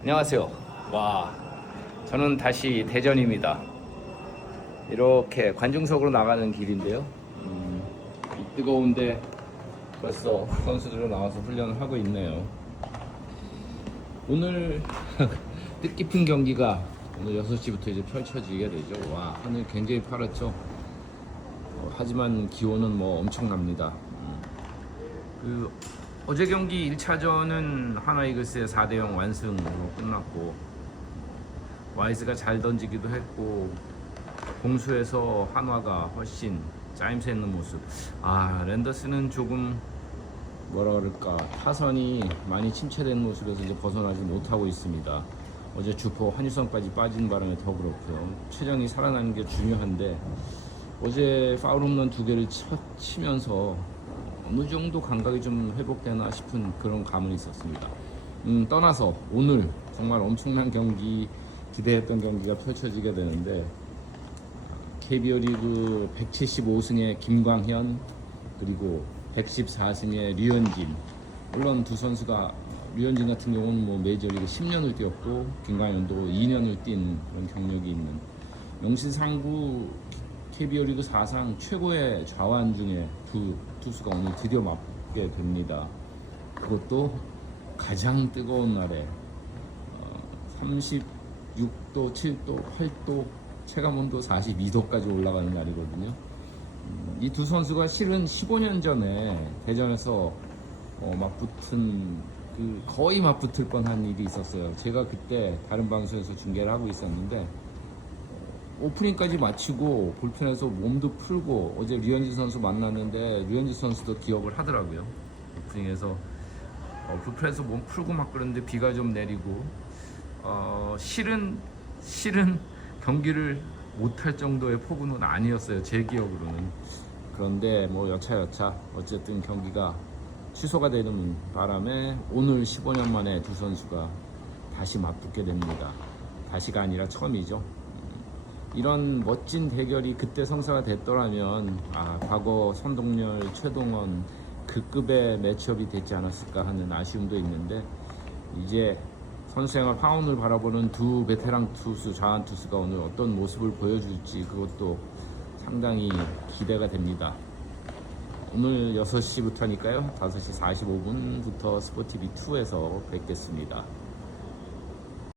안녕하세요. 와, 저는 다시 대전입니다. 이렇게 관중석으로 나가는 길인데요. 음, 이 뜨거운데 벌써 선수들은 나와서 훈련을 하고 있네요. 오늘 뜻깊은 경기가 오늘 6시부터 이제 펼쳐지게 되죠. 와, 하늘 굉장히 파랗죠. 어, 하지만 기온은 뭐 엄청납니다. 음. 그 어제 경기 1차전은 하나이글스의 4대0 완승으로 끝났고 와이즈가 잘 던지기도 했고 공수에서 한화가 훨씬 짜임새 있는 모습. 아 랜더스는 조금 뭐라 그럴까 타선이 많이 침체된 모습에서 이제 벗어나지 못하고 있습니다. 어제 주포 한유성까지 빠진 바람에 더 그렇고요. 최정이 살아나는 게 중요한데 어제 파울 홈런 두 개를 쳐- 치면서 어느 정도 감각이 좀 회복되나 싶은 그런 감은 있었습니다. 음, 떠나서 오늘 정말 엄청난 경기 기대했던 경기가 펼쳐지게 되는데 KBO 리그 175승의 김광현 그리고 114승의 류현진 물론 두 선수가 류현진 같은 경우는 뭐 메이저리그 10년을 뛰었고 김광현도 2년을 뛴 그런 경력이 있는 명실상부 KBO 리그 사상 최고의 좌완 중에 두 투수가 오늘 드디어 맞게 됩니다. 그것도 가장 뜨거운 날에 어, 36도, 7도, 8도, 체감온도 42도까지 올라가는 날이거든요. 이 두 선수가 실은 15년 전에 대전에서 어, 맞붙은 그 거의 맞붙을 뻔한 일이 있었어요. 제가 그때 다른 방송에서 중계를 하고 있었는데 오프닝까지 마치고 불펜에서 몸도 풀고 어제 류현진 선수 만났는데 류현진 선수도 기억을 하더라고요. 오프닝에서 어, 불펜에서 몸 풀고 막 그러는데 비가 좀 내리고 어, 실은 실은 경기를 못할 정도의 폭우는 아니었어요. 제 기억으로는. 그런데 뭐 여차여차 어쨌든 경기가 취소가 되는 바람에 오늘 15년 만에 두 선수가 다시 맞붙게 됩니다. 다시가 아니라 처음이죠. 이런 멋진 대결이 그때 성사가 됐더라면 아, 과거 선동열, 최동원 그 급의 매치업이 됐지 않았을까 하는 아쉬움도 있는데 이제 선수생활 파운을 바라보는 두 베테랑 투수, 자한 투수가 오늘 어떤 모습을 보여줄지 그것도 상당히 기대가 됩니다. 오늘 6시부터니까요. 5시 45분부터 스포티비2에서 뵙겠습니다.